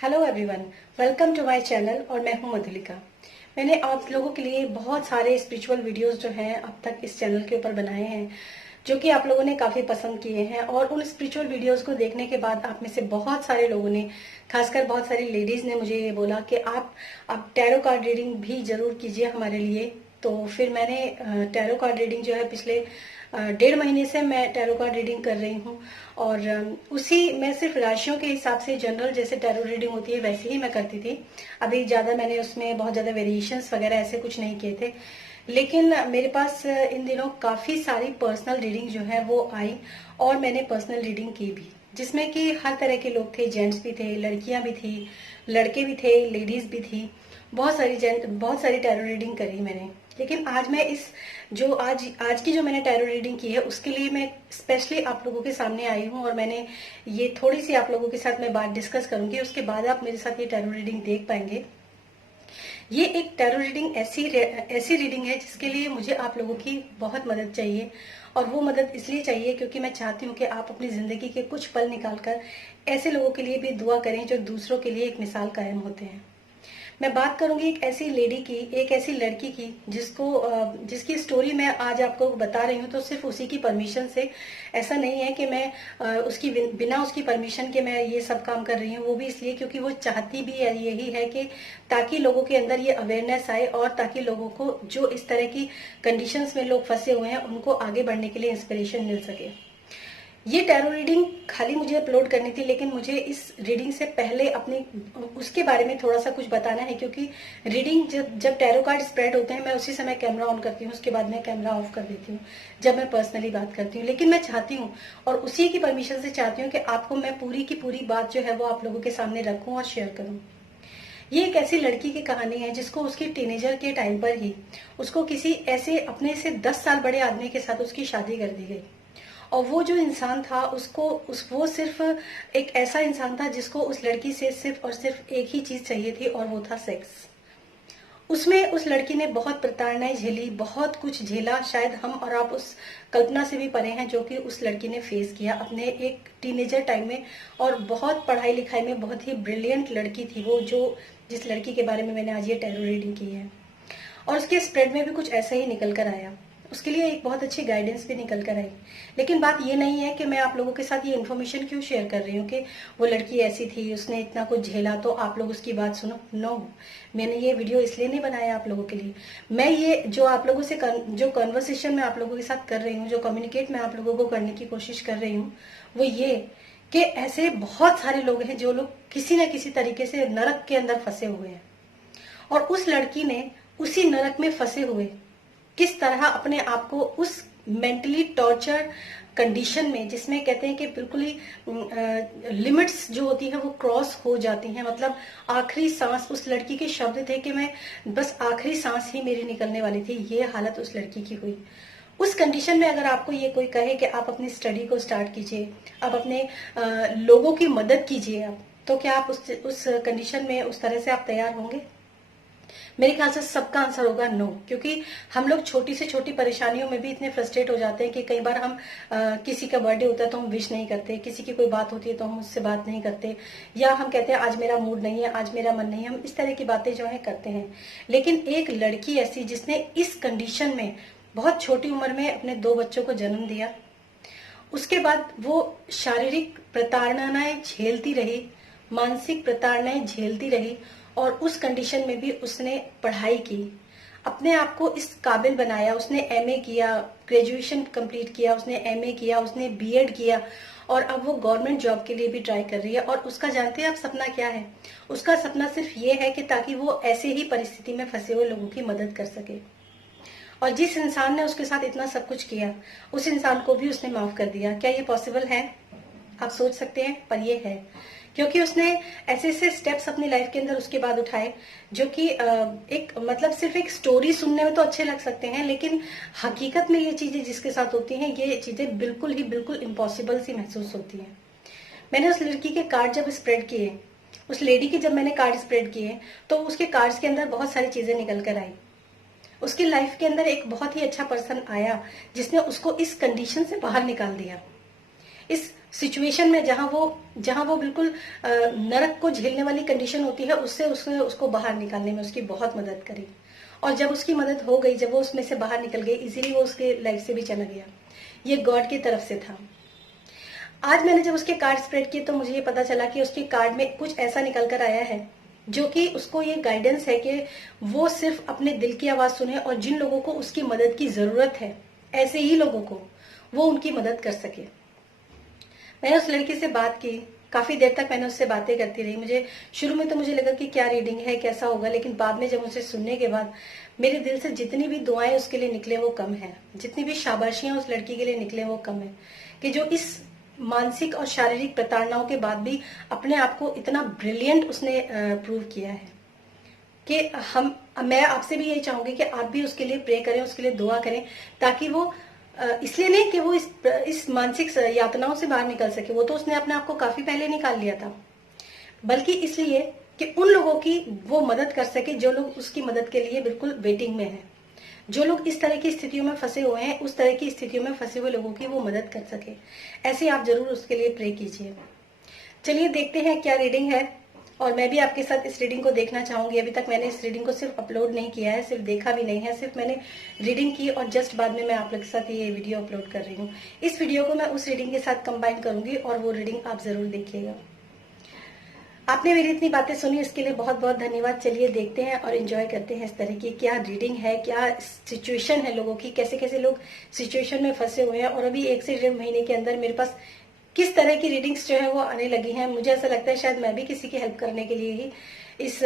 Hello everyone, welcome to my channel. और मैं हूं मधुलिका। मैंने आप लोगों के लिए बहुत सारे स्पिरिचुअल वीडियोस जो हैं अब तक इस चैनल के ऊपर बनाए हैं, जो कि आप लोगों ने काफी पसंद किए हैं। और उन स्पिरिचुअल वीडियोस को देखने के बाद आप में से बहुत सारे लोगों ने, खासकर बहुत सारी लेडीज ने मुझे ये बोला कि आप टैरो कार्ड रीडिंग भी जरूर कीजिए हमारे लिए। तो फिर मैंने टैरो कार्ड रीडिंग जो है पिछले 1.5 महीने से मैं टैरो कार्ड रीडिंग कर रही हूँ। और उसी मैं सिर्फ राशियों के हिसाब से जनरल जैसे टैरो रीडिंग होती है वैसे ही मैं करती थी। अभी ज्यादा मैंने उसमें बहुत ज्यादा वेरिएशंस वगैरह ऐसे कुछ नहीं किए थे। लेकिन मेरे पास इन दिनों काफी सारी पर्सनल रीडिंग जो है वो आई, और मैंने पर्सनल रीडिंग की भी, जिसमें कि हर तरह के लोग थे। जेंट्स भी थे, लड़कियां भी थी, लड़के भी थे, लेडीज भी थी। बहुत सारी टैरो रीडिंग करी मैंने। लेकिन आज मैं इस जो आज की जो मैंने टैरो रीडिंग की है उसके लिए मैं स्पेशली आप लोगों के सामने आई हूँ। और मैंने ये थोड़ी सी आप लोगों के साथ मैं बात डिस्कस करूंगी, उसके बाद आप मेरे साथ ये टैरो रीडिंग देख पाएंगे। ये एक टैरो रीडिंग ऐसी रीडिंग है जिसके लिए मुझे आप लोगों की बहुत मदद चाहिए। और वो मदद इसलिए चाहिए क्योंकि मैं चाहती हूँ कि आप अपनी जिंदगी के कुछ पल निकालकर ऐसे लोगों के लिए भी दुआ करें जो दूसरों के लिए एक मिसाल कायम होते हैं। मैं बात करूंगी एक ऐसी लेडी की, एक ऐसी लड़की की जिसकी स्टोरी मैं आज आपको बता रही हूँ तो सिर्फ उसी की परमिशन से। ऐसा नहीं है कि मैं उसकी बिना उसकी परमिशन के मैं ये सब काम कर रही हूँ। वो भी इसलिए क्योंकि वो चाहती भी यही है कि ताकि लोगों के अंदर ये अवेयरनेस आए, और ताकि लोगों को जो इस तरह की कंडीशंस में लोग फंसे हुए हैं उनको आगे बढ़ने के लिए इंस्पिरेशन मिल सके। ये टैरो रीडिंग खाली मुझे अपलोड करनी थी, लेकिन मुझे इस रीडिंग से पहले अपनी उसके बारे में थोड़ा सा कुछ बताना है। क्योंकि रीडिंग जब टैरो कार्ड स्प्रेड होते हैं मैं उसी समय कैमरा ऑन करती हूँ, उसके बाद मैं कैमरा ऑफ कर देती हूँ जब मैं पर्सनली बात करती हूँ। लेकिन मैं चाहती हूँ और उसी की परमिशन से चाहती हूँ कि आपको मैं पूरी की पूरी बात जो है वो आप लोगों के सामने रखूं और शेयर करूं। ये एक ऐसी लड़की की कहानी है जिसको उसकी टीनेजर के टाइम पर ही उसको किसी ऐसे अपने से 10 साल बड़े आदमी के साथ उसकी शादी कर दी गई। और वो जो इंसान था वो सिर्फ एक ऐसा इंसान था जिसको उस लड़की से सिर्फ और सिर्फ एक ही चीज चाहिए थी, और वो था सेक्स। उसमें उस लड़की ने बहुत प्रताड़नाएं झेली, बहुत कुछ झेला। शायद हम और आप उस कल्पना से भी परे हैं जो कि उस लड़की ने फेस किया अपने एक टीनेजर टाइम में। और बहुत पढ़ाई लिखाई में बहुत ही ब्रिलियंट लड़की थी वो, जो जिस लड़की के बारे में मैंने आज ये टैरो रीडिंग की है। और उसके स्प्रेड में भी कुछ ऐसा ही निकल कर आया। उसके लिए एक बहुत अच्छी गाइडेंस भी निकल कर आई। लेकिन बात ये नहीं है कि मैं आप लोगों के साथ ये इन्फॉर्मेशन क्यों शेयर कर रही हूँ कि वो लड़की ऐसी थी, उसने इतना कुछ झेला तो आप लोग उसकी बात सुनो। नो, मैंने ये वीडियो इसलिए नहीं बनाया आप लोगों के लिए। मैं ये जो आप लोगों से जो कन्वर्सेशन मैं आप लोगों के साथ कर रही हूँ, जो कम्युनिकेट मैं आप लोगों को करने की कोशिश कर रही हूँ, वो ये कि ऐसे बहुत सारे लोग हैं जो लोग किसी न किसी तरीके से नरक के अंदर फंसे हुए हैं। और उस लड़की ने उसी नरक में फंसे हुए किस तरह अपने आप को उस मेंटली टॉर्चर कंडीशन में, जिसमें कहते हैं कि बिल्कुल ही लिमिट्स जो होती है वो क्रॉस हो जाती हैं। मतलब आखिरी सांस, उस लड़की के शब्द थे कि मैं बस आखिरी सांस ही मेरी निकलने वाली थी। ये हालत उस लड़की की हुई। उस कंडीशन में अगर आपको ये कोई कहे कि आप अपनी स्टडी को स्टार्ट कीजिए, आप अपने लोगों की मदद कीजिए, आप तो क्या आप उस कंडीशन में उस तरह से आप तैयार होंगे? मेरे ख्याल से सबका आंसर होगा नो। क्योंकि हम लोग छोटी से छोटी परेशानियों में भी इतने फ्रस्ट्रेट हो जाते हैं कि कई बार हम किसी का बर्थडे होता है तो हम विश नहीं करते, किसी की कोई बात होती है तो हम उससे बात नहीं करते, या हम कहते हैं आज मेरा मूड नहीं है, आज मेरा मन नहीं है। हम इस तरह की बातें जो है करते हैं। लेकिन एक लड़की ऐसी जिसने इस कंडीशन में बहुत छोटी उम्र में अपने 2 बच्चों को जन्म दिया, उसके बाद वो शारीरिक प्रताड़नाएं झेलती रही, मानसिक प्रताड़नाएं झेलती रही, और उस कंडीशन में भी उसने पढ़ाई की, अपने आप को इस काबिल बनाया। उसने एमए किया, ग्रेजुएशन कंप्लीट किया, उसने एमए किया, उसने बीएड किया, और अब वो गवर्नमेंट जॉब के लिए भी ट्राई कर रही है। और उसका जानते हैं आप सपना क्या है? उसका सपना सिर्फ ये है कि ताकि वो ऐसे ही परिस्थिति में फंसे हुए लोगों की मदद कर सके। और जिस इंसान ने उसके साथ इतना सब कुछ किया, उस इंसान को भी उसने माफ कर दिया। क्या ये पॉसिबल है? आप सोच सकते हैं, पर ये है क्योंकि उसने ऐसे ऐसे स्टेप्स अपनी लाइफ के अंदर उसके बाद उठाए जो कि एक मतलब सिर्फ एक स्टोरी सुनने में तो अच्छे लग सकते हैं, लेकिन हकीकत में ये चीजें जिसके साथ होती हैं, ये चीजें बिल्कुल ही बिल्कुल इम्पॉसिबल सी महसूस होती हैं। मैंने उस लड़की के कार्ड जब स्प्रेड किए, उस लेडी के जब मैंने कार्ड स्प्रेड किए, तो उसके कार्ड्स के अंदर बहुत सारी चीजें निकल कर आई। उसकी लाइफ के अंदर एक बहुत ही अच्छा पर्सन आया जिसने उसको इस कंडीशन से बाहर निकाल दिया, इस सिचुएशन में जहां वो बिल्कुल नरक को झेलने वाली कंडीशन होती है, उससे उसने उसको बाहर निकालने में उसकी बहुत मदद करी। और जब उसकी मदद हो गई, जब वो उसमें से बाहर निकल गई, इजीली वो उसके लाइफ से भी चला गया। ये गॉड की तरफ से था। आज मैंने जब उसके कार्ड स्प्रेड किए तो मुझे ये पता चला कि उसके कार्ड में कुछ ऐसा निकल कर आया है जो कि उसको ये गाइडेंस है कि वो सिर्फ अपने दिल की आवाज सुने, और जिन लोगों को उसकी मदद की जरूरत है, ऐसे ही लोगों को वो उनकी मदद कर सके। मैंने उस लड़की से बात की, काफी देर तक मैंने उससे बातें करती रही। मुझे शुरू में तो मुझे लगा कि क्या रीडिंग है, कैसा होगा, लेकिन बाद में जब उसे सुनने के बाद मेरे दिल से जितनी भी दुआएं उसके लिए निकले वो कम है, जितनी भी शाबाशियां उस लड़की के लिए निकले वो कम है। कि जो इस मानसिक और शारीरिक प्रताड़नाओं के बाद भी अपने आप को इतना ब्रिलियंट उसने प्रूव किया है कि मैं आपसे भी यही चाहूंगी कि आप भी उसके लिए प्रे करें, उसके लिए दुआ करें, ताकि वो इसलिए नहीं कि वो इस मानसिक यातनाओं से बाहर निकल सके, वो तो उसने अपने आप को काफी पहले निकाल लिया था, बल्कि इसलिए कि उन लोगों की वो मदद कर सके जो लोग उसकी मदद के लिए बिल्कुल वेटिंग में हैं, जो लोग इस तरह की स्थितियों में फंसे हुए हैं, उस तरह की स्थितियों में फंसे हुए लोगों की वो मदद कर सके। ऐसे आप जरूर उसके लिए प्रे कीजिए। चलिए देखते हैं क्या रीडिंग है, और मैं भी आपके साथ इस रीडिंग को देखना चाहूंगी। अभी तक मैंने इस रीडिंग को सिर्फ अपलोड नहीं किया है, सिर्फ देखा भी नहीं है, सिर्फ मैंने रीडिंग की और जस्ट बाद में मैं आप लोग के साथ ये वीडियो अपलोड कर रही हूँ। इस वीडियो को मैं उस रीडिंग के साथ कंबाइन करूंगी और वो रीडिंग आप जरूर देखिएगा। आपने मेरी इतनी बातें सुनी, इसके लिए बहुत बहुत धन्यवाद। चलिए देखते हैं और एंजॉय करते हैं इस तरह की क्या रीडिंग है, क्या सिचुएशन है लोगों की, कैसे कैसे लोग सिचुएशन में फंसे हुए हैं, और अभी 1 से 1.5 महीने के अंदर मेरे पास किस तरह की रीडिंग्स जो है वो आने लगी हैं। मुझे ऐसा लगता है शायद मैं भी किसी की हेल्प करने के लिए ही इस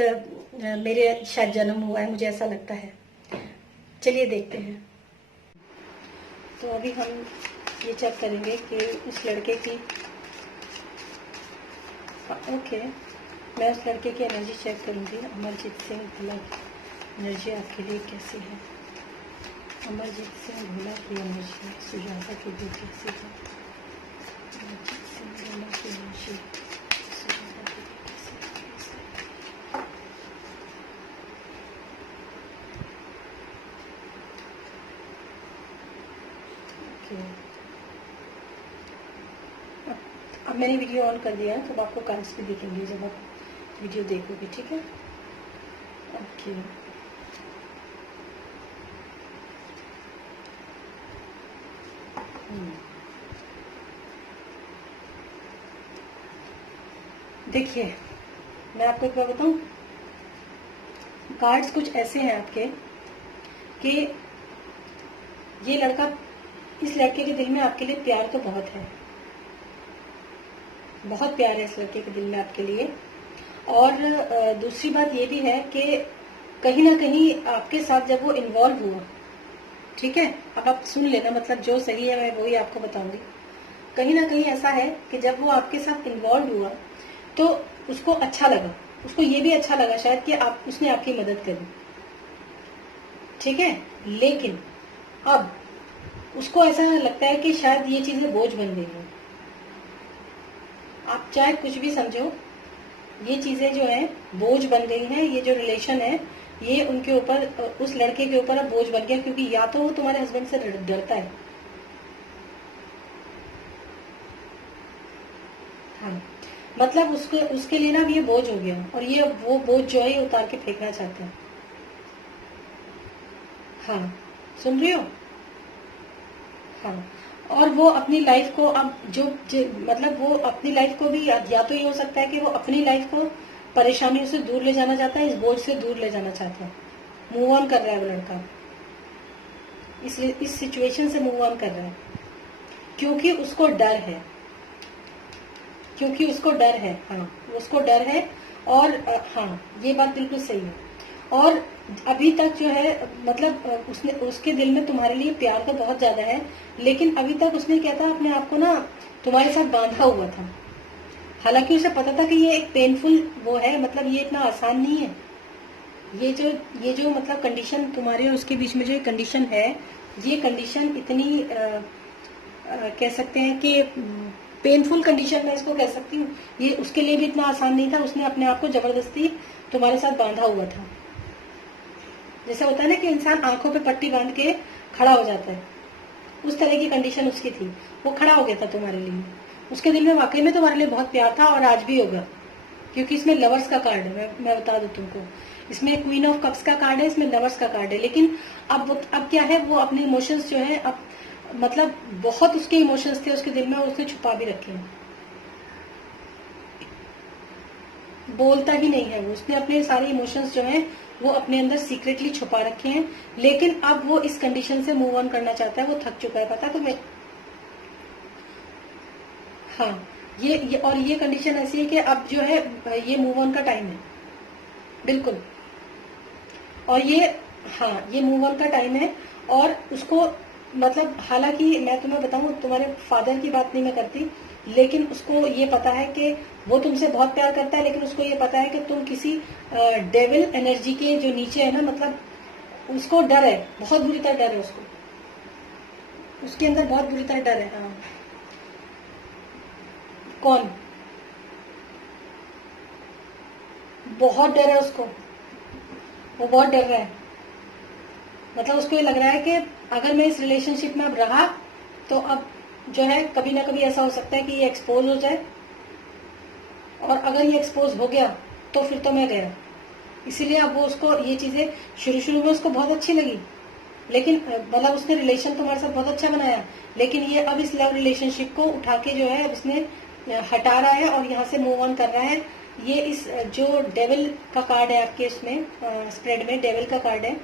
मेरे शायद जन्म हुआ है, मुझे ऐसा लगता है। चलिए देखते हैं। तो अभी हम ये चेक करेंगे कि उस लड़के की ओके मैं उस लड़के की एनर्जी चेक करूंगी। अमरजीत सिंह भोला एनर्जी आपके लिए कैसी है? अमरजीत सिंह भोला की एनर्जी सुजाता के लिए कैसी है? अमरजीत सिंह भोला की एनर्जी सुजाता के लिए कैसी है? ओके, अब मैंने वीडियो ऑन कर दिया है, तो आपको कार्ड्स भी दिखेंगे जब आप वीडियो देखोगे, ठीक है? ओके, देखिए मैं आपको एक बार बताऊं, कार्ड्स कुछ ऐसे हैं आपके कि ये लड़का, इस लड़के के दिल में आपके लिए प्यार तो बहुत है, बहुत प्यार है इस लड़के के दिल में आपके लिए। और दूसरी बात ये भी है कि कहीं ना कहीं आपके साथ जब वो इन्वॉल्व हुआ, ठीक है, अब आप सुन लेना, मतलब जो सही है मैं वही आपको बताऊंगी। कहीं ना कहीं ऐसा है कि जब वो आपके साथ इन्वॉल्व हुआ तो उसको अच्छा लगा, उसको ये भी अच्छा लगा शायद कि उसने आपकी मदद करी, ठीक है, लेकिन अब उसको ऐसा लगता है कि शायद ये चीजें बोझ बन गई हैं। आप चाहे कुछ भी समझो, ये चीजें जो है बोझ बन गई हैं, ये जो रिलेशन है ये उनके ऊपर, उस लड़के के ऊपर अब बोझ बन गया, क्योंकि या तो वो तुम्हारे हस्बैंड से डरता है, हाँ, मतलब उसके लिए ना अब ये बोझ हो गया, और ये वो बोझ जो है ये उतार के फेंकना चाहता है। हाँ, सुन रही हो? हाँ, और वो अपनी लाइफ को अब मतलब वो अपनी लाइफ को भी, या तो ये हो सकता है कि वो अपनी लाइफ को परेशानियों से दूर ले जाना चाहता है, इस बोझ से दूर ले जाना चाहता है, मूव ऑन कर रहा है वो लड़का, इस सिचुएशन से मूव ऑन कर रहा है, क्योंकि उसको डर है, क्योंकि उसको डर है, हाँ उसको डर है। और हाँ ये बात बिल्कुल सही है। और अभी तक जो है मतलब उसके दिल में तुम्हारे लिए प्यार तो बहुत ज्यादा है, लेकिन अभी तक उसने क्या था, अपने आप को ना तुम्हारे साथ बांधा हुआ था। हालांकि उसे पता था कि ये एक पेनफुल वो है, मतलब ये इतना आसान नहीं है, ये जो मतलब कंडीशन तुम्हारे और उसके बीच में जो कंडीशन है, ये कंडीशन इतनी कह सकते हैं कि पेनफुल कंडीशन मैं इसको कह सकती हूँ, ये उसके लिए भी इतना आसान नहीं था। उसने अपने आप को जबरदस्ती तुम्हारे साथ बांधा हुआ था। जैसे होता है ना कि इंसान आंखों पे पट्टी बांध के खड़ा हो जाता है, उस तरह की कंडीशन उसकी थी। वो खड़ा हो गया था तुम्हारे लिए, उसके दिल में वाकई में तुम्हारे लिए बहुत प्यार था और आज भी होगा, क्योंकि इसमें लवर्स का कार्ड है। मैं बता दूं तुमको, इसमें क्वीन ऑफ कप्स का कार्ड है, इसमें लवर्स का कार्ड है। लेकिन अब क्या है, वो अपने इमोशंस जो है, अब मतलब बहुत उसके इमोशंस थे उसके दिल में, उसने छुपा भी रखे हैं, बोलता ही नहीं है वो। उसने अपने सारे इमोशंस जो हैं वो अपने अंदर सीक्रेटली छुपा रखे हैं। लेकिन अब वो इस कंडीशन से मूव ऑन करना चाहता है, वो थक चुका है, पता तुम्हें। हाँ, और ये कंडीशन ऐसी है कि अब जो है ये मूव ऑन का टाइम है, बिल्कुल। और ये, हाँ, ये मूव ऑन का टाइम है। और उसको मतलब, हालांकि मैं तुम्हें बताऊं, तुम्हारे फादर की बात नहीं मैं करती, लेकिन उसको ये पता है कि वो तुमसे बहुत प्यार करता है, लेकिन उसको ये पता है कि तुम किसी डेविल एनर्जी के जो नीचे है ना, मतलब उसको डर है, बहुत बुरी तरह डर है उसको, उसके अंदर बहुत बुरी तरह डर है। हाँ, कौन? बहुत डर है उसको, वो बहुत डर रहा है। मतलब उसको ये लग रहा है कि अगर मैं इस रिलेशनशिप में अब रहा तो अब जो है कभी ना कभी ऐसा हो सकता है कि ये एक्सपोज हो जाए, और अगर ये एक्सपोज हो गया तो फिर तो मैं गया। इसीलिए अब वो, उसको ये चीजें शुरू में उसको बहुत अच्छी लगी, लेकिन मतलब उसने रिलेशन तुम्हारे साथ बहुत अच्छा बनाया, लेकिन ये अब इस लव रिलेशनशिप को उठा के जो है अब इसने हटा रहा है और यहाँ से मूव ऑन कर रहा है। ये इस जो डेविल का कार्ड है आपके उसमें स्प्रेड में, डेविल का कार्ड है,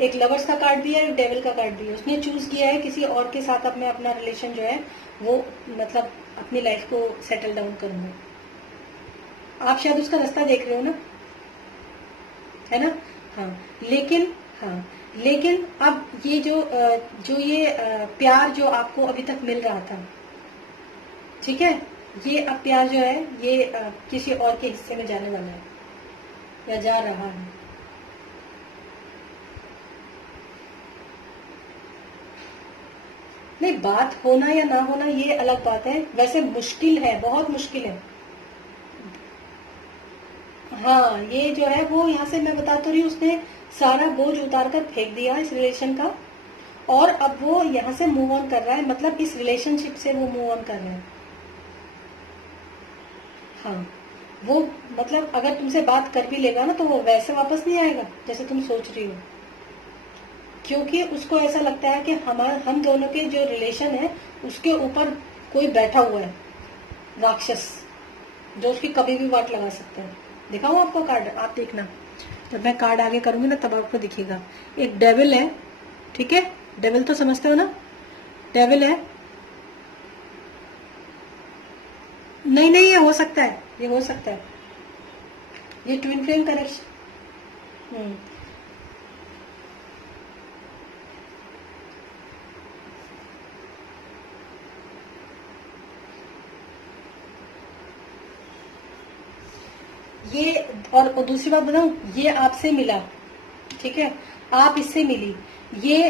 एक लवर्स का कार्ड भी है, एक डेविल का कार्ड भी है। उसने चूज किया है किसी और के साथ अब मैं अपना रिलेशन जो है वो मतलब अपनी लाइफ को सेटल डाउन करूंगा। आप शायद उसका रास्ता देख रहे हो ना, है ना। हाँ, लेकिन अब ये जो ये प्यार जो आपको अभी तक मिल रहा था, ठीक है, ये अब प्यार जो है ये किसी और के हिस्से में जाने वाला है या जा रहा है। नहीं, बात होना या ना होना ये अलग बात है, वैसे मुश्किल है, बहुत मुश्किल है। हाँ, ये जो है वो यहाँ से मैं बता तो रही हूँ, उसने सारा बोझ उतार कर फेंक दिया इस रिलेशन का, और अब वो यहाँ से मूव ऑन कर रहा है, मतलब इस रिलेशनशिप से वो मूव ऑन कर रहा है। हाँ, वो मतलब अगर तुमसे बात कर भी लेगा ना तो वो वैसे वापस नहीं आएगा जैसे तुम सोच रही हो, क्योंकि उसको ऐसा लगता है कि हम दोनों के जो रिलेशन है उसके ऊपर कोई बैठा हुआ है, राक्षस, जो उसकी कभी भी वाट लगा सकता है। दिखाऊं आपको कार्ड, आप देखना, जब मैं कार्ड आगे करूंगी ना तब आपको दिखेगा। एक डेविल है, ठीक है, डेविल तो समझते हो ना, डेविल है। नहीं, ये हो सकता है, ये हो सकता है, ये ट्विन फ्लेम कनेक्शन। ये और दूसरी बात बताऊं, ये आपसे मिला, ठीक है, आप इससे मिली, ये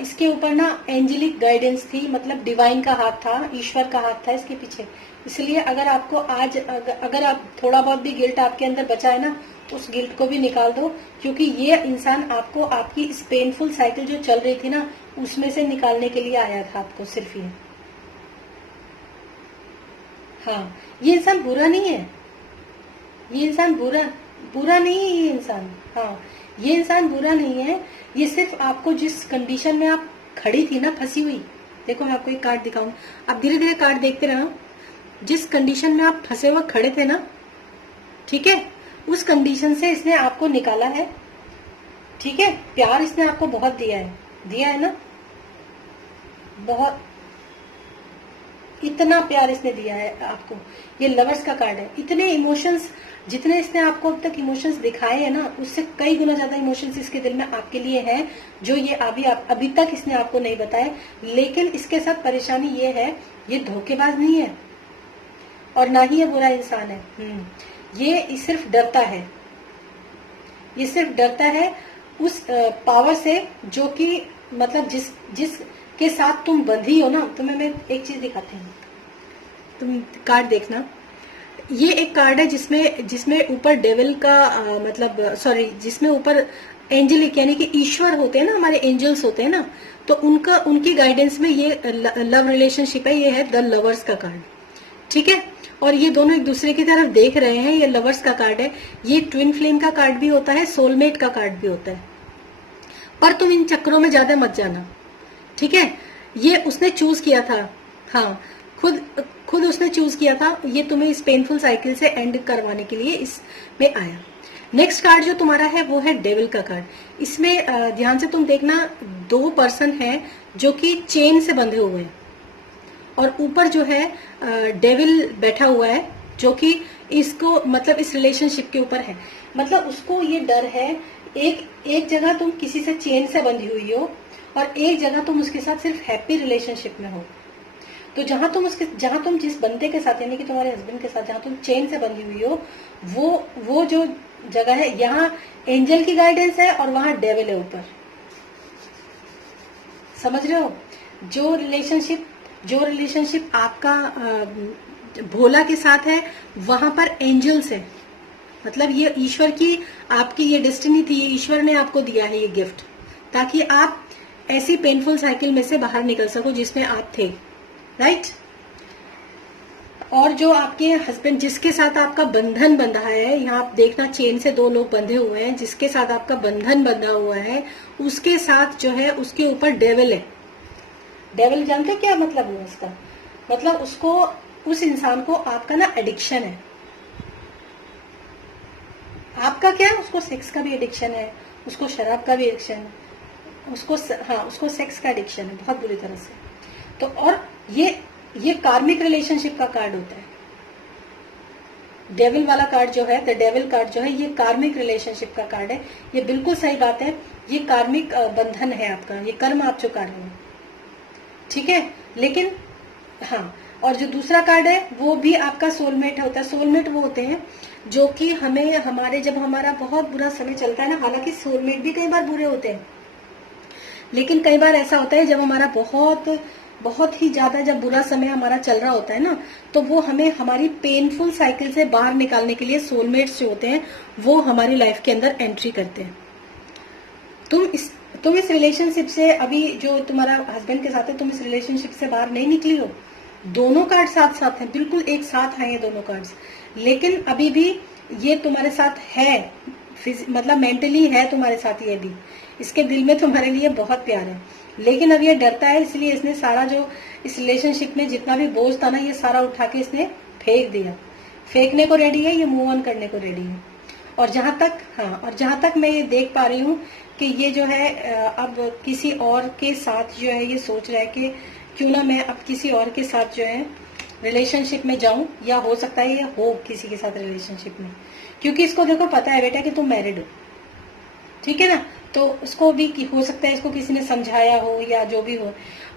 इसके ऊपर ना एंजेलिक गाइडेंस थी, मतलब डिवाइन का हाथ था, ईश्वर का हाथ था इसके पीछे। इसलिए अगर आपको आज अगर आप थोड़ा बहुत भी गिल्ट आपके अंदर बचा है ना, तो उस गिल्ट को भी निकाल दो, क्योंकि ये इंसान आपको आपकी इस पेनफुल साइकिल जो चल रही थी ना उसमें से निकालने के लिए आया था, आपको सिर्फ ये। हाँ, ये इंसान बुरा नहीं है, ये इंसान बुरा नहीं है, ये इंसान, हाँ, ये इंसान बुरा नहीं है। ये सिर्फ आपको जिस कंडीशन में आप खड़ी थी ना, फंसी हुई, देखो मैं आपको एक कार्ड दिखाऊं, आप धीरे धीरे कार्ड देखते रहना, जिस कंडीशन में आप फंसे हुए खड़े थे ना, ठीक है, उस कंडीशन से इसने आपको निकाला है, ठीक है। प्यार इसने आपको बहुत दिया है ना, बहुत, इतना प्यार इसने दिया है आपको। ये लवर्स का कार्ड है, इतने इमोशंस, जितने इसने आपको अब तक इमोशंस दिखाए हैं ना, उससे कई गुना ज्यादा इमोशंस इसके दिल में आपके लिए हैं, जो ये अभी तक इसने आपको नहीं बताए। लेकिन इसके साथ परेशानी ये है, ये धोखेबाज नहीं है और ना ही ये बुरा इंसान है। ये सिर्फ डरता है, ये सिर्फ डरता है उस पावर से जो कि मतलब जिस के साथ तुम बंधी हो ना। तुम्हें मैं एक चीज दिखाती हूँ, तुम कार्ड देखना, ये एक कार्ड है जिसमें ऊपर डेविल का मतलब सॉरी, जिसमें ऊपर एंजलिक यानी कि ईश्वर होते हैं ना, हमारे एंजल्स होते हैं ना, तो उनकी गाइडेंस में ये लव रिलेशनशिप है, ये है द लवर्स का कार्ड। ठीक है। और ये दोनों एक दूसरे की तरफ देख रहे हैं, ये लवर्स का कार्ड है। ये ट्विन फ्लेम का कार्ड भी होता है, सोलमेट का कार्ड भी होता है। पर तुम इन चक्रों में ज्यादा मत जाना, ठीक है। ये उसने चूज किया था, हाँ, खुद उसने चूज किया था, ये तुम्हें इस पेनफुल साइकिल से एंड करवाने के लिए इसमें आया। नेक्स्ट कार्ड जो तुम्हारा है वो है डेविल का कार्ड। इसमें ध्यान से तुम देखना, 2 पर्सन हैं जो कि चेन से बंधे हुए हैं, और ऊपर जो है डेविल बैठा हुआ है, जो कि इसको मतलब इस रिलेशनशिप के ऊपर है। मतलब उसको ये डर है, एक जगह तुम किसी से चेन से बंधी हुई हो और एक जगह तुम उसके साथ सिर्फ हैप्पी रिलेशनशिप में हो। तो जहां तुम जिस बंदे के साथ, यानी कि तुम्हारे हस्बैंड के साथ जहां तुम चेन से बंधी हुई हो, वो जो जगह है, यहाँ एंजल की गाइडेंस है और वहां डेविल है ऊपर। समझ रहे हो? जो रिलेशनशिप आपका भोला के साथ है, वहां पर एंजल्स है। मतलब ये ईश्वर की आपकी ये डेस्टिनी थी, ये ईश्वर ने आपको दिया है ये गिफ्ट, ताकि आप ऐसी पेनफुल साइकिल में से बाहर निकल सको जिसमें आप थे, राइट। और जो आपके हस्बैंड, जिसके साथ आपका बंधन बंधा है, यहाँ आप देखना चेन से 2 लोग बंधे हुए हैं, जिसके साथ आपका बंधन बंधा हुआ है, उसके साथ जो है उसके ऊपर डेविल है। डेविल जानते क्या मतलब है उसका? मतलब उसको, उस इंसान को आपका ना एडिक्शन है। आपका क्या है? उसको सेक्स का भी एडिक्शन है, उसको शराब का भी एडिक्शन है, उसको सेक्स का एडिक्शन है बहुत बुरी तरह से। तो और ये कार्मिक रिलेशनशिप का कार्ड होता है। डेविल वाला कार्ड जो है, द डेविल कार्ड जो है, ये कार्मिक रिलेशनशिप का कार्ड है। ये बिल्कुल सही बात है, ये कार्मिक बंधन है आपका, ये कर्म आप जो कर रहे हो, ठीक है। लेकिन हाँ, और जो दूसरा कार्ड है वो भी आपका सोलमेट होता है। सोलमेट वो होते हैं जो कि हमें जब हमारा बहुत बुरा समय चलता है ना, हालांकि सोलमेट भी कई बार बुरे होते हैं, लेकिन कई बार ऐसा होता है जब हमारा बहुत ही ज्यादा जब बुरा समय हमारा चल रहा होता है ना, तो वो हमें हमारी पेनफुल साइकिल से बाहर निकालने के लिए सोलमेट्स जो होते हैं वो हमारी लाइफ के अंदर एंट्री करते हैं। तुम इस रिलेशनशिप से, अभी जो तुम्हारा हस्बैंड के साथ है, तुम इस रिलेशनशिप से बाहर नहीं निकली हो। दोनों कार्ड साथ साथ हैं, बिल्कुल एक साथ हैं ये दोनों कार्ड्स, लेकिन अभी भी ये तुम्हारे साथ है, मतलब मेंटली है तुम्हारे साथ ये भी, इसके दिल में तुम्हारे लिए बहुत प्यार है। लेकिन अब ये डरता है, इसलिए इसने सारा जो इस रिलेशनशिप में जितना भी बोझ था ना, ये सारा उठा के इसने फेंक दिया, फेंकने को रेडी है, ये मूव ऑन करने को रेडी है। और जहां तक मैं ये देख पा रही हूँ कि ये जो है अब किसी और के साथ जो है ये सोच रहा है कि क्यों ना मैं अब किसी और के साथ जो है रिलेशनशिप में जाऊं, या हो सकता है ये हो किसी के साथ रिलेशनशिप में, क्योंकि इसको देखो पता है बेटा कि तुम मैरिड हो, ठीक है ना। तो उसको भी हो सकता है इसको किसी ने समझाया हो या जो भी हो,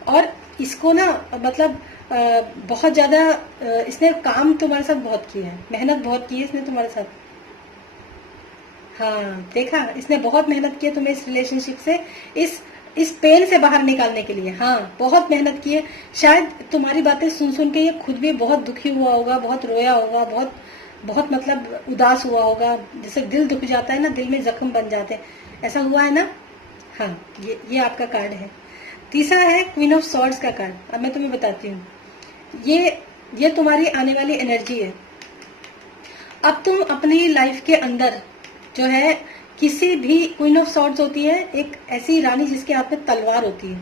और इसको ना मतलब बहुत ज्यादा इसने काम तुम्हारे साथ बहुत किया है, मेहनत बहुत की है इसने तुम्हारे साथ। हाँ देखा, इसने बहुत मेहनत की है तुम्हें इस रिलेशनशिप से, इस पेन से बाहर निकालने के लिए। हाँ बहुत मेहनत की है। शायद तुम्हारी बातें सुन सुन के ये खुद भी बहुत दुखी हुआ होगा, बहुत रोया होगा, बहुत मतलब उदास हुआ होगा। जैसे दिल दुख जाता है ना, दिल में जख्म बन जाते हैं, ऐसा हुआ है ना। हाँ ये आपका कार्ड है। तीसरा है क्वीन ऑफ सॉर्ड्स का कार्ड। अब मैं तुम्हें बताती हूँ, ये तुम्हारी आने वाली एनर्जी है। अब तुम अपनी लाइफ के अंदर जो है, किसी भी क्वीन ऑफ सॉर्ड्स होती है एक ऐसी रानी जिसके हाथ में तलवार होती है,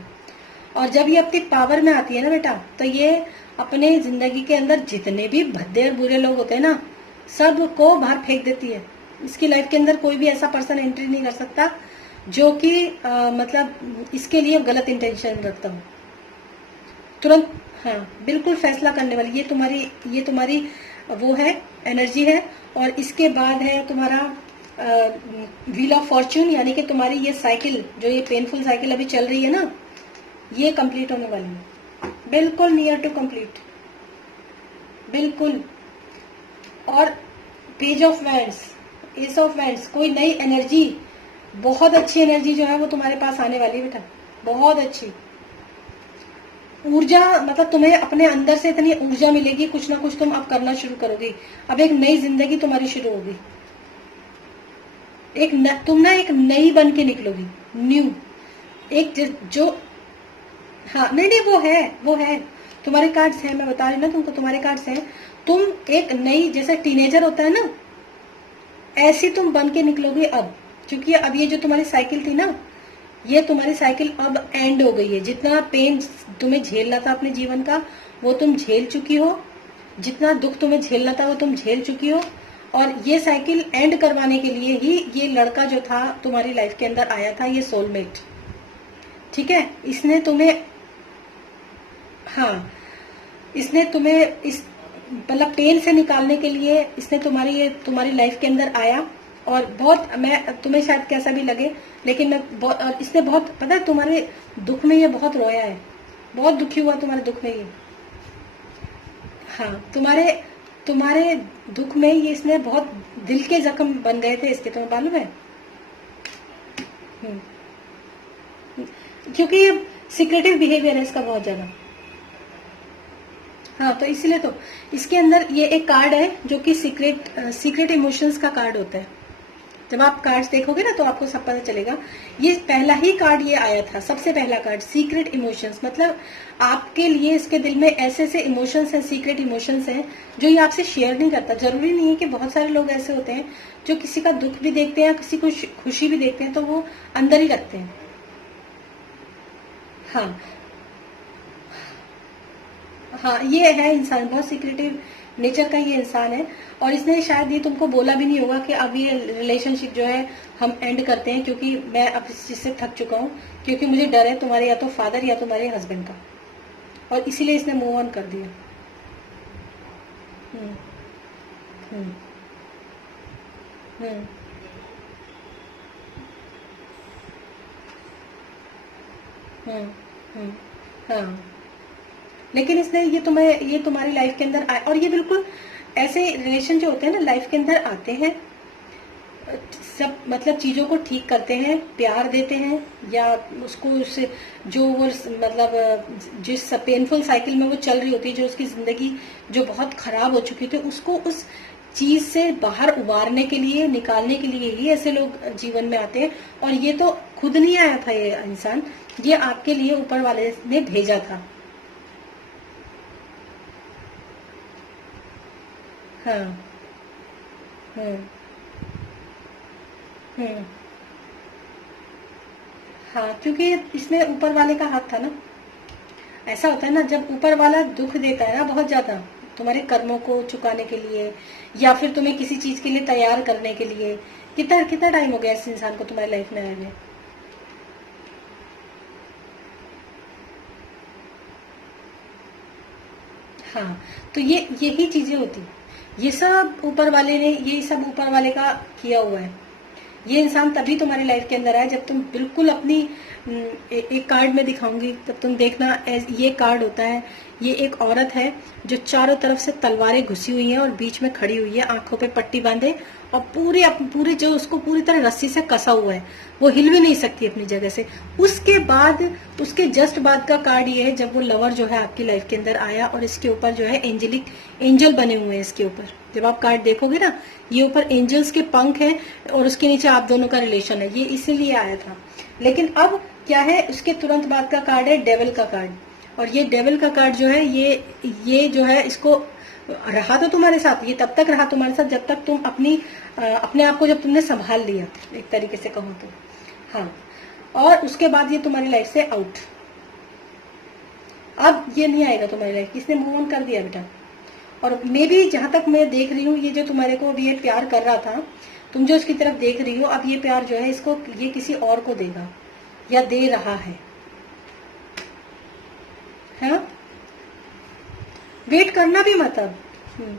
और जब ये अपनी पावर में आती है ना बेटा, तो ये अपने जिंदगी के अंदर जितने भी भद्दे और बुरे लोग होते हैं ना, सबको बाहर फेंक देती है। इसकी लाइफ के अंदर कोई भी ऐसा पर्सन एंट्री नहीं कर सकता जो कि मतलब इसके लिए गलत इंटेंशन रखता हो। तुरंत हाँ बिल्कुल फैसला करने वाली ये तुम्हारी वो है, एनर्जी है। और इसके बाद है तुम्हारा व्हील ऑफ फॉर्च्यून, यानी कि तुम्हारी ये साइकिल, जो ये पेनफुल साइकिल अभी चल रही है ना, ये कंप्लीट होने वाली है, बिल्कुल नियर टू कंप्लीट, बिल्कुल। और page of wands, S of wands, कोई नई एनर्जी, बहुत अच्छी एनर्जी जो है वो तुम्हारे पास आने वाली है बेटा, बहुत अच्छी ऊर्जा। मतलब तुम्हें अपने अंदर से इतनी ऊर्जा मिलेगी, कुछ ना कुछ तुम अब करना शुरू करोगी। अब एक नई जिंदगी तुम्हारी शुरू होगी, तुम ना एक नई बन के निकलोगी, न्यू एक जो हाँ नहीं वो है तुम्हारे कार्ड्स हैं, मैं बता रही ना तुमको, तुम्हारे कार्ड्स हैं। तुम एक नई, जैसे टीनेजर होता है ना, ऐसी तुम बन के निकलोगे अब, क्योंकि अब ये जो तुम्हारी साइकिल थी ना, ये तुम्हारी साइकिल अब एंड हो गई है। जितना पेन तुम्हें झेलना था अपने जीवन का, वो तुम झेल चुकी हो। जितना दुख तुम्हें झेलना था वो तुम झेल चुकी हो। और ये साइकिल एंड करवाने के लिए ही ये लड़का जो था तुम्हारी लाइफ के अंदर आया था, ये सोलमेट, ठीक है। इसने तुम्हें, हाँ, इसने तुम्हें इस मतलब पेन से निकालने के लिए इसने तुम्हारी लाइफ के अंदर आया। और बहुत, मैं तुम्हें शायद कैसा भी लगे, लेकिन मैं बहुत, और इसने बहुत, पता है, तुम्हारे दुख में ये बहुत रोया है, बहुत दुखी हुआ तुम्हारे दुख में ये। हाँ, तुम्हारे दुख में ये इसने बहुत दिल के जख्म बन गए थे इसके, तुम्हें मालूम है। क्योंकि ये सिक्रेटिव बिहेवियर है इसका बहुत ज्यादा। हाँ, तो इसलिए तो इसके अंदर ये एक कार्ड है जो कि सीक्रेट इमोशंस का कार्ड होता है। जब आप कार्ड्स देखोगे ना तो आपको सब पता चलेगा। ये पहला ही कार्ड ये आया था, सबसे पहला कार्ड, सीक्रेट इमोशंस। मतलब आपके लिए इसके दिल में ऐसे ऐसे इमोशंस हैं, सीक्रेट इमोशंस हैं, जो ये आपसे शेयर नहीं करता। जरूरी नहीं है कि, बहुत सारे लोग ऐसे होते हैं जो किसी का दुख भी देखते हैं, किसी को खुशी भी देखते हैं, तो वो अंदर ही रखते हैं। हाँ हाँ, ये है इंसान, बहुत सीक्रेटिव नेचर का ये इंसान है। और इसने शायद ये तुमको बोला भी नहीं होगा कि अब ये रिलेशनशिप जो है हम एंड करते हैं, क्योंकि मैं अब इस चीज से थक चुका हूँ, क्योंकि मुझे डर है तुम्हारे या तो फादर या तुम्हारे हस्बैंड का, और इसीलिए इसने मूव ऑन कर दिया। हम्म हम्म हम्म हम्म हम्म, हाँ, लेकिन इसने ये तुम्हारी लाइफ के अंदर आए। और ये बिल्कुल ऐसे रिलेशन जो होते हैं ना लाइफ के अंदर आते हैं, सब मतलब चीजों को ठीक करते हैं, प्यार देते हैं, या उसको उससे जो वो मतलब जिस पेनफुल साइकिल में वो चल रही होती है, जो उसकी जिंदगी जो बहुत खराब हो चुकी थी, उसको उस चीज से बाहर उबारने के लिए, निकालने के लिए ही ऐसे लोग जीवन में आते हैं। और ये तो खुद नहीं आया था ये इंसान, ये आपके लिए ऊपर वाले ने भेजा था। हाँ, हम्म हम्म, हाँ, क्योंकि इसमें ऊपर वाले का हाथ था ना। ऐसा होता है ना, जब ऊपर वाला दुख देता है ना बहुत ज्यादा, तुम्हारे कर्मों को चुकाने के लिए, या फिर तुम्हें किसी चीज के लिए तैयार करने के लिए। कितना कितना टाइम हो गया इस इंसान को तुम्हारी लाइफ में आए हुए? हाँ, तो यही चीजें होती, ये सब ऊपर वाले ने, ये सब ऊपर वाले का किया हुआ है। ये इंसान तभी तुम्हारी लाइफ के अंदर आया जब तुम बिल्कुल अपनी, एक कार्ड में दिखाऊंगी तब तुम देखना। ये कार्ड होता है, ये एक औरत है जो चारों तरफ से तलवारें घुसी हुई हैं और बीच में खड़ी हुई है, आंखों पे पट्टी बांधे, और पूरे जो उसको पूरी तरह रस्सी से कसा हुआ है, वो हिल भी नहीं सकती अपनी जगह से। उसके बाद, उसके जस्ट बाद का कार्ड ये है जब वो लवर जो है आपकी लाइफ के अंदर आया, और इसके ऊपर जो है एंजल बने हुए हैं इसके ऊपर। जब आप कार्ड देखोगे ना, ये ऊपर एंजल्स के पंख हैं और उसके नीचे आप दोनों का रिलेशन है, ये इसीलिए आया था। लेकिन अब क्या है, उसके तुरंत बाद का कार्ड है डेविल का कार्ड। और ये डेविल का कार्ड जो है, ये जो है, इसको रहा तो तुम्हारे साथ, ये तब तक रहा तुम्हारे साथ जब तक तुम अपने आप को जब तुमने संभाल लिया, एक तरीके से कहूँ तो। हाँ, और उसके बाद ये तुम्हारी लाइफ से आउट, अब ये नहीं आएगा तुम्हारी लाइफ, इसने मूव ऑन कर दिया बेटा। और मे भी जहां तक मैं देख रही हूँ, ये जो तुम्हारे को अभी ये प्यार कर रहा था, तुम जो इसकी तरफ देख रही हो, अब ये प्यार जो है इसको ये किसी और को देगा या दे रहा है। हाँ, वेट करना भी मत अब। हम्म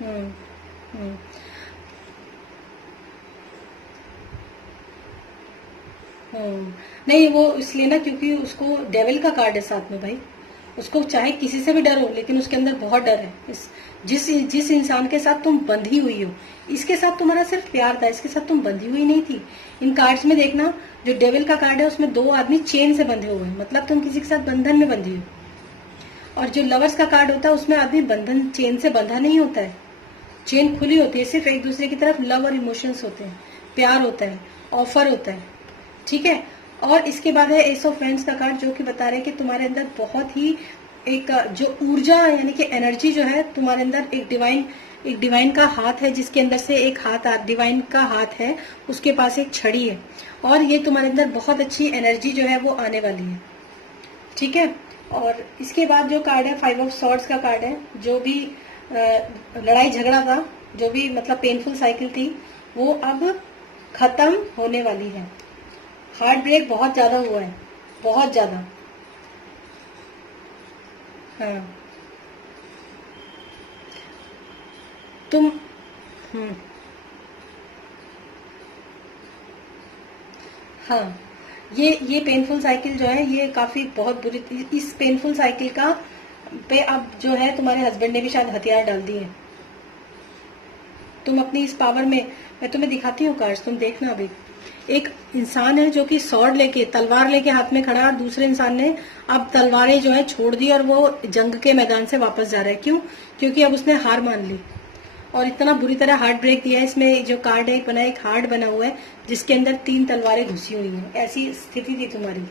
हम्म हम्म नहीं, वो इसलिए ना क्योंकि उसको डेविल का कार्ड है साथ में भाई। उसको चाहे किसी से भी डर हो, लेकिन उसके अंदर बहुत डर है। जिस जिस इंसान के साथ तुम बंधी हुई हो, इसके साथ तुम्हारा सिर्फ प्यार था, इसके साथ तुम बंधी हुई नहीं थी। इन कार्ड्स में देखना, जो डेविल का कार्ड है उसमें दो आदमी चेन से बंधे हुए हैं, मतलब तुम किसी के साथ बंधन में बंधी हो। और जो लवर्स का कार्ड होता है उसमें आदमी बंधन चेन से बंधा नहीं होता है, चेन खुली होती है, सिर्फ एक दूसरे की तरफ लव और इमोशंस होते हैं, प्यार होता है, ऑफर होता है, ठीक है। और इसके बाद है एस ऑफ वेंड्स का कार्ड, जो कि बता रहे हैं कि तुम्हारे अंदर बहुत ही एक जो ऊर्जा यानी कि एनर्जी जो है तुम्हारे अंदर, एक डिवाइन का हाथ है, जिसके अंदर से एक डिवाइन का हाथ है, उसके पास एक छड़ी है, और ये तुम्हारे अंदर बहुत अच्छी एनर्जी जो है वो आने वाली है। ठीक है। और इसके बाद जो कार्ड है 5 ऑफ सॉर्ड्स का कार्ड है, जो भी लड़ाई झगड़ा था, जो भी मतलब पेनफुल साइकिल थी, वो अब खत्म होने वाली है। हार्ट ब्रेक बहुत ज्यादा हुआ है, बहुत ज्यादा। हाँ तुम हम्म हाँ, ये पेनफुल साइकिल जो है ये काफी बहुत बुरी, इस पेनफुल साइकिल का पे अब जो है तुम्हारे हस्बैंड ने भी शायद हथियार डाल दिए। तुम अपनी इस पावर में, मैं तुम्हें दिखाती हूँ कार्ड्स, तुम देखना अभी। एक इंसान है जो कि सॉर्ड लेके, तलवार लेके हाथ में खड़ा है, और दूसरे इंसान ने अब तलवारें जो है छोड़ दी और वो जंग के मैदान से वापस जा रहा है। क्यों? क्योंकि अब उसने हार मान ली और इतना बुरी तरह हार्ट ब्रेक दिया है। इसमें जो कार्ड है बना, एक हार्ट बना हुआ है जिसके अंदर 3 तलवारें घुसी हुई हैं। ऐसी स्थिति थी तुम्हारी।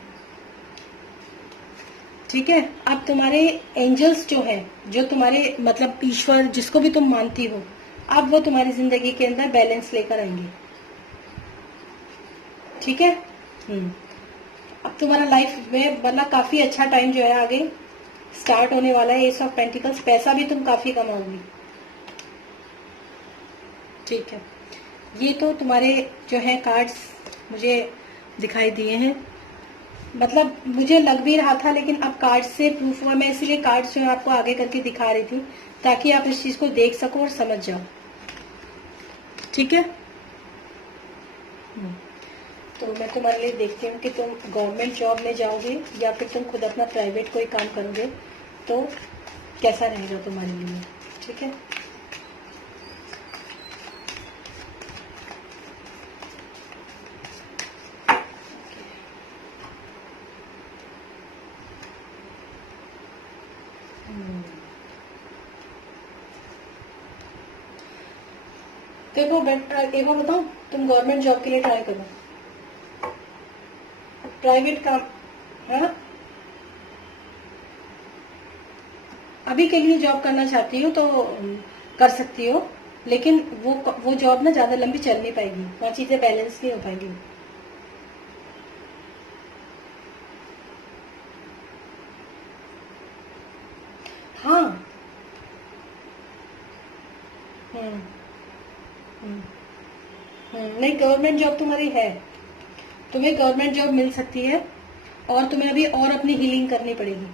ठीक है। अब तुम्हारे एंजल्स जो है, जो तुम्हारे मतलब ईश्वर, जिसको भी तुम मानती हो, अब वो तुम्हारी जिंदगी के अंदर बैलेंस लेकर आएंगे। ठीक है। अब तुम्हारा लाइफ में मतलब काफी अच्छा टाइम जो है आगे स्टार्ट होने वाला है। एस ऑफ पेंटिकल्स, पैसा भी तुम काफी कमाओगी। ठीक है। ये तो तुम्हारे जो है कार्ड्स मुझे दिखाई दिए हैं, मतलब मुझे लग भी रहा था, लेकिन अब कार्ड्स से प्रूफ हुआ। मैं इसलिए कार्ड्स जो है आपको आगे करके दिखा रही थी, ताकि आप इस चीज को देख सको और समझ जाओ। ठीक है। तो मैं तुम्हारे लिए देखती हूँ कि तुम गवर्नमेंट जॉब में जाओगे या फिर तुम खुद अपना प्राइवेट कोई काम करोगे, तो कैसा रहेगा तुम्हारे लिए। ठीक है। देखो एक बार बताऊं, तुम गवर्नमेंट जॉब के लिए ट्राई करो, प्राइवेट काम है ना। अभी के लिए जॉब करना चाहती हो तो कर सकती हो, लेकिन वो जॉब ना ज्यादा लंबी चल नहीं पाएगी, वहां चीजें बैलेंस नहीं हो पाएगी। हाँ। हम्म हम्म नहीं, गवर्नमेंट जॉब तुम्हारी है, तुम्हें गवर्नमेंट जॉब मिल सकती है, और तुम्हें अभी और अपनी हीलिंग करनी पड़ेगी,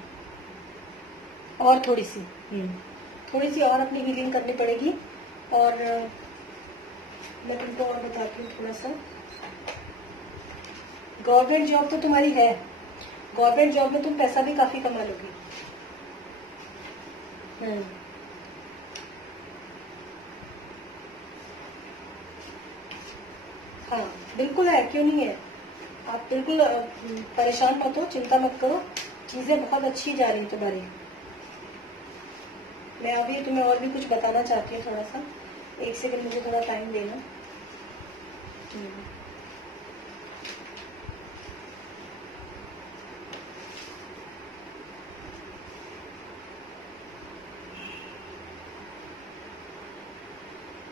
और थोड़ी सी और अपनी हीलिंग करनी पड़ेगी। और मैं तुमको और बताती हूँ थोड़ा सा। गवर्नमेंट जॉब तो तुम्हारी है, गवर्नमेंट जॉब में तुम पैसा भी काफी कमा लोगी। हाँ बिल्कुल है, क्यों नहीं है। आप बिल्कुल परेशान मत हो, चिंता मत करो, चीजें बहुत अच्छी जा रही तुम्हारी। मैं अभी तुम्हें और भी कुछ बताना चाहती हूँ, थोड़ा सा, एक सेकंड मुझे थोड़ा टाइम देना।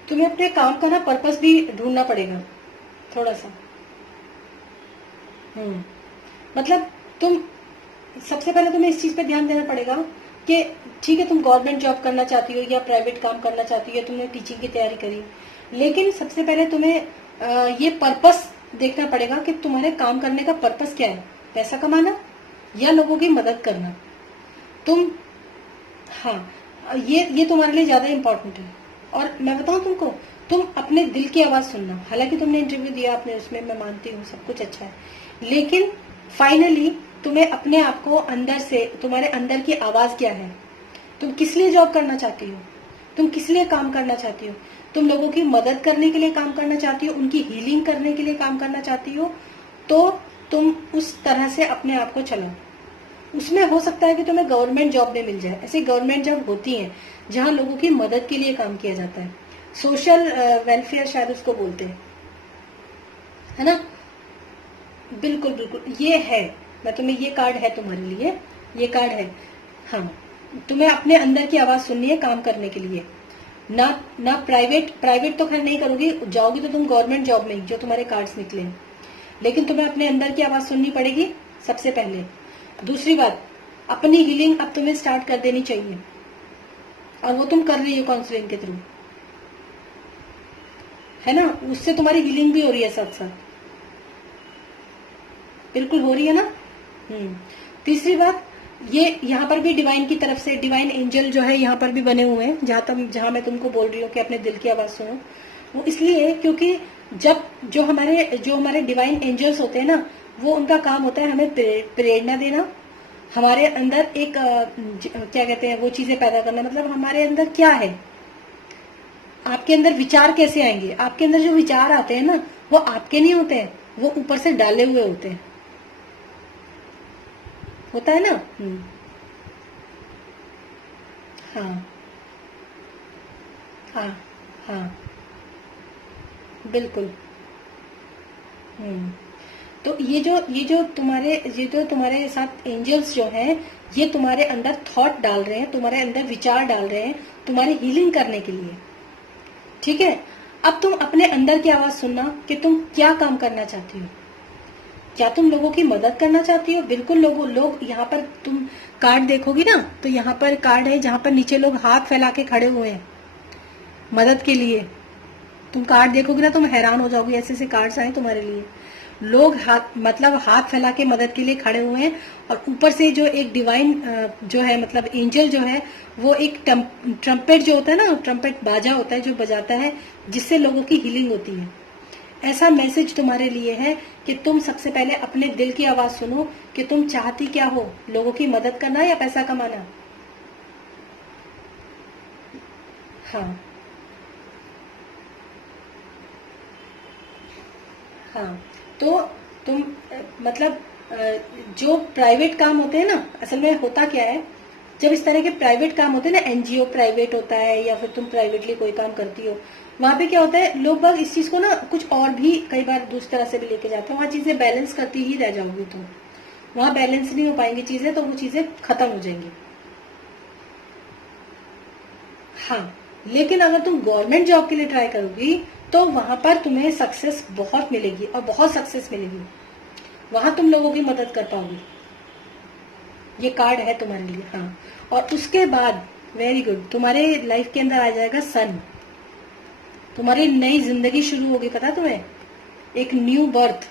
तुम्हें अपने काम का ना पर्पस भी ढूंढना पड़ेगा थोड़ा सा। मतलब तुम, सबसे पहले तुम्हें इस चीज पे ध्यान देना पड़ेगा कि ठीक है, तुम गवर्नमेंट जॉब करना चाहती हो या प्राइवेट काम करना चाहती हो, या तुमने टीचिंग की तैयारी करी, लेकिन सबसे पहले तुम्हें ये पर्पस देखना पड़ेगा कि तुम्हारे काम करने का पर्पस क्या है। पैसा कमाना या लोगों की मदद करना। तुम, हाँ, ये तुम्हारे लिए ज्यादा इम्पोर्टेंट है। और मैं बताऊं तुमको, तुम अपने दिल की आवाज सुनना। हालांकि तुमने इंटरव्यू दिया, आपने उसमें, मैं मानती हूँ सब कुछ अच्छा है, लेकिन फाइनली तुम्हें अपने आप को अंदर से, तुम्हारे अंदर की आवाज क्या है, तुम किस लिए जॉब करना चाहती हो, तुम किस लिए काम करना चाहती हो। तुम लोगों की मदद करने के लिए काम करना चाहती हो, उनकी हीलिंग करने के लिए काम करना चाहती हो, तो तुम उस तरह से अपने आप को चलाओ। उसमें हो सकता है कि तुम्हें गवर्नमेंट जॉब में मिल जाए। ऐसी गवर्नमेंट जॉब होती है जहां लोगों की मदद के लिए काम किया जाता है, सोशल वेलफेयर शायद उसको बोलते हैं, है ना। बिल्कुल बिल्कुल, ये है, मैं तुम्हें, ये कार्ड है तुम्हारे लिए, ये कार्ड है। हाँ, तुम्हें अपने अंदर की आवाज सुननी है काम करने के लिए। ना ना प्राइवेट, प्राइवेट तो खैर नहीं करोगी, जाओगी तो तुम गवर्नमेंट जॉब में, जो तुम्हारे कार्ड्स निकले हैं। लेकिन तुम्हें अपने अंदर की आवाज सुननी पड़ेगी सबसे पहले। दूसरी बात, अपनी हीलिंग अब तुम्हें स्टार्ट कर देनी चाहिए, और वो तुम कर रही हो काउंसलिंग के थ्रू, है ना, उससे तुम्हारी हीलिंग भी हो रही है साथ साथ, बिल्कुल हो रही है ना। तीसरी बात, ये यहाँ पर भी डिवाइन की तरफ से डिवाइन एंजल जो है यहाँ पर भी बने हुए हैं, जहां मैं तुमको बोल रही हूँ कि अपने दिल की आवाज सुनो। वो इसलिए क्योंकि जब जो हमारे डिवाइन एंजल्स होते हैं ना, वो उनका काम होता है हमें प्रेरणा देना, हमारे अंदर एक क्या कहते हैं वो चीजें पैदा करना। मतलब हमारे अंदर क्या है, आपके अंदर विचार कैसे आएंगे, आपके अंदर जो विचार आते हैं ना, वो आपके नहीं होते हैं, वो ऊपर से डाले हुए होते हैं, होता है ना। हाँ हाँ हाँ, बिल्कुल। हम्म तो ये जो तुम्हारे साथ एंजल्स जो हैं, ये तुम्हारे अंदर थॉट डाल रहे हैं, तुम्हारे अंदर विचार डाल रहे हैं, तुम्हारी हीलिंग करने के लिए। ठीक है, अब तुम अपने अंदर की आवाज सुनना कि तुम क्या काम करना चाहती हो। क्या तुम लोगों की मदद करना चाहती हो? बिल्कुल, लोग यहाँ पर तुम कार्ड देखोगी ना, तो यहाँ पर कार्ड है जहाँ पर नीचे लोग हाथ फैला के खड़े हुए हैं मदद के लिए। तुम कार्ड देखोगे ना, तुम हैरान हो जाओगी, ऐसे ऐसे कार्ड्स आए तुम्हारे लिए। लोग हाथ फैला के मदद के लिए खड़े हुए हैं, और ऊपर से जो एक डिवाइन जो है, मतलब एंजल जो है, वो एक ट्रम्पेट जो होता है ना, ट्रम्पेट बाजा होता है जो बजाता है, जिससे लोगों की हीलिंग होती है। ऐसा मैसेज तुम्हारे लिए है कि तुम सबसे पहले अपने दिल की आवाज सुनो कि तुम चाहती क्या हो, लोगों की मदद करना या पैसा कमाना। हाँ हाँ, तो तुम मतलब जो प्राइवेट काम होते हैं ना, असल में होता क्या है, जब इस तरह के प्राइवेट काम होते हैं ना, एनजीओ प्राइवेट होता है, या फिर तुम प्राइवेटली कोई काम करती हो, वहां पे क्या होता है, लोग बाग इस चीज को ना कुछ और भी कई बार दूसरी तरह से भी लेके जाते हैं, वहां चीजें बैलेंस करती ही रह जाओगी तुम, वहां बैलेंस नहीं हो पाएंगी चीजें, तो वो चीजें खत्म हो जाएंगी। हाँ, लेकिन अगर तुम गवर्नमेंट जॉब के लिए ट्राई करोगी, तो वहां पर तुम्हें सक्सेस बहुत मिलेगी, और बहुत सक्सेस मिलेगी, वहां तुम लोगों की मदद कर पाओगी। ये कार्ड है तुम्हारे लिए। हाँ, और उसके बाद वेरी गुड, तुम्हारे लाइफ के अंदर आ जाएगा सन, तुम्हारी नई जिंदगी शुरू होगी, पता है तुम्हें, एक न्यू बर्थ।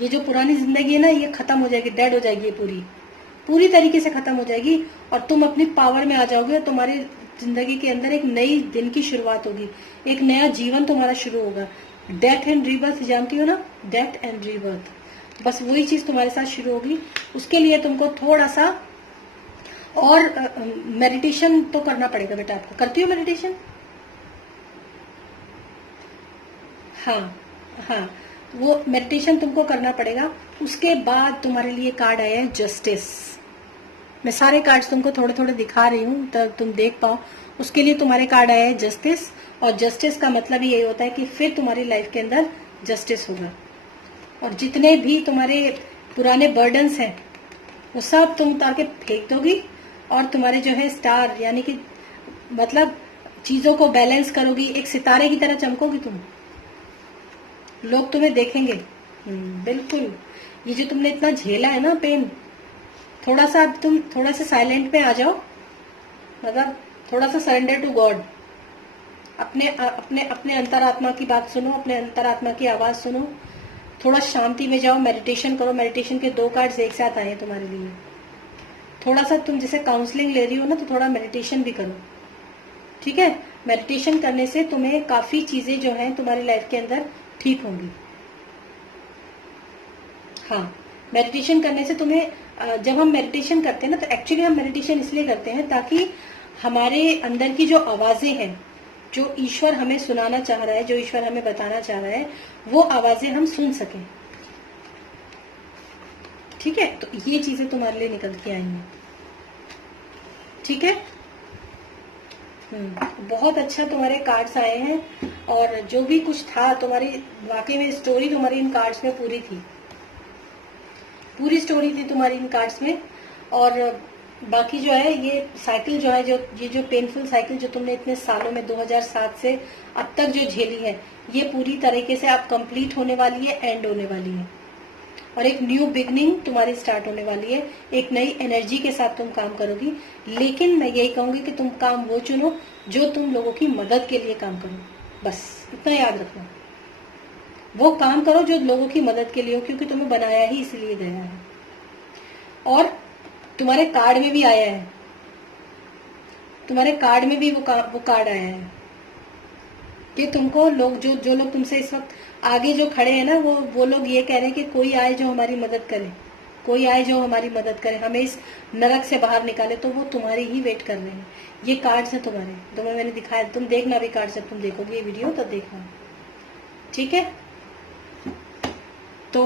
ये जो पुरानी जिंदगी है ना, ये खत्म हो जाएगी, डेड हो जाएगी, ये पूरी पूरी तरीके से खत्म हो जाएगी, और तुम अपनी पावर में आ जाओगे, और तुम्हारी जिंदगी के अंदर एक नई दिन की शुरुआत होगी, एक नया जीवन तुम्हारा शुरू होगा। डेथ एंड रीबर्थ जानती हो ना, डेथ एंड रीबर्थ, बस वही चीज तुम्हारे साथ शुरू होगी। उसके लिए तुमको थोड़ा सा और मेडिटेशन तो करना पड़ेगा बेटा आपको। करती हो मेडिटेशन? हाँ हाँ, वो मेडिटेशन तुमको करना पड़ेगा। उसके बाद तुम्हारे लिए कार्ड आया है जस्टिस। मैं सारे कार्ड्स तुमको थोड़े थोड़े दिखा रही हूँ, तब तुम देख पाओ। उसके लिए तुम्हारे कार्ड आया है जस्टिस, और जस्टिस का मतलब यही होता है कि फिर तुम्हारी लाइफ के अंदर जस्टिस होगा, और जितने भी तुम्हारे पुराने बर्डन्स हैं वो सब तुम उतार के फेंक दोगी, और तुम्हारे जो है स्टार, यानी कि मतलब चीजों को बैलेंस करोगी, एक सितारे की तरह चमकोगी तुम, लोग तुम्हें देखेंगे। बिल्कुल, ये जो तुमने इतना झेला है ना पेन, थोड़ा सा अब तुम थोड़ा सा साइलेंट में आ जाओ, मतलब थोड़ा सा सरेंडर टू गॉड। अपने अपने अपने अंतरात्मा की बात सुनो, अपने अंतरात्मा की आवाज सुनो, थोड़ा शांति में जाओ, मेडिटेशन करो। मेडिटेशन के 2 कार्ड्स एक साथ आए हैं तुम्हारे लिए। थोड़ा सा तुम जैसे काउंसलिंग ले रही हो ना, तो थोड़ा मेडिटेशन भी करो, ठीक है। मेडिटेशन करने से तुम्हें काफी चीजें जो हैं तुम्हारी लाइफ के अंदर ठीक होंगी। हाँ, मेडिटेशन करने से तुम्हें जब हम मेडिटेशन करते हैं ना, तो एक्चुअली हम मेडिटेशन इसलिए करते हैं ताकि हमारे अंदर की जो आवाजें हैं, जो ईश्वर हमें सुनाना चाह रहा है, जो ईश्वर हमें बताना चाह रहा है, वो आवाजें हम सुन सकें, ठीक है। तो ये चीजें तुम्हारे लिए निकल के आई हैं, ठीक है। बहुत अच्छा तुम्हारे कार्ड्स आए हैं, और जो भी कुछ था तुम्हारी, वाकई में स्टोरी तुम्हारी इन कार्ड्स में पूरी थी, पूरी स्टोरी थी तुम्हारी इन कार्ड्स में। और बाकी जो है ये साइकिल जो है, ये जो पेनफुल साइकिल जो तुमने इतने सालों में 2007 से अब तक जो झेली है, ये पूरी तरीके से अब कंप्लीट होने वाली है, एंड होने वाली है। और एक न्यू बिगनिंग तुम्हारी स्टार्ट होने वाली है, एक नई एनर्जी के साथ तुम काम करोगी। लेकिन मैं यही कहूंगी कि तुम काम वो चुनो जो तुम लोगों की मदद के लिए काम करो, बस इतना याद रखना। वो काम करो जो लोगों की मदद के लिए हो, क्योंकि तुम्हें बनाया ही इसलिए गया है। और तुम्हारे कार्ड में भी आया है, तुम्हारे कार्ड में भी वो कार्ड आया है कि तुमको लोग जो लोग तुमसे इस वक्त आगे जो खड़े हैं ना, वो लोग ये कह रहे हैं कि कोई आए जो हमारी मदद करे, कोई आए जो हमारी मदद करे, हमें इस नरक से बाहर निकाले। तो वो तुम्हारी ही वेट कर रहे हैं। ये कार्ड्स हैं तुम्हारे, तुम्हें मैंने दिखाया, तुम देखना भी कार्ड जब तुम देखोगे ये वीडियो तो देखना, ठीक है। तो